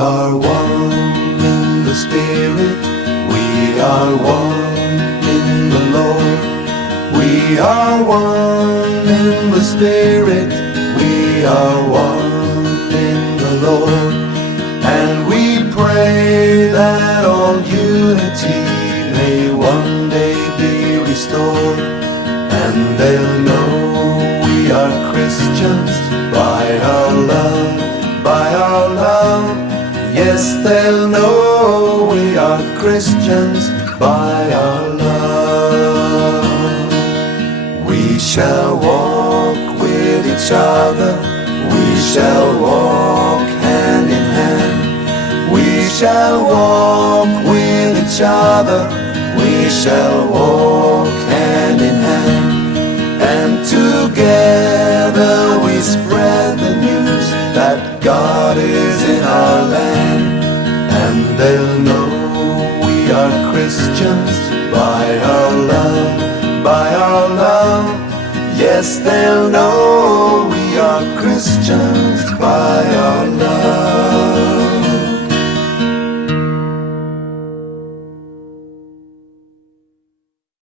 are one in the Spirit, we are one in the Lord. We are one in the Spirit, we are one in the Lord. And we pray that all unity may one day be restored. And they'll know we are Christians by our love, by our love. Yes, they'll know we are Christians by our love. We shall walk with each other, we shall walk hand in hand. We shall walk with each other, we shall walk hand in hand. And together we spread the news that God is in our land. And they'll know we are Christians by our love, by our love. Yes, they'll know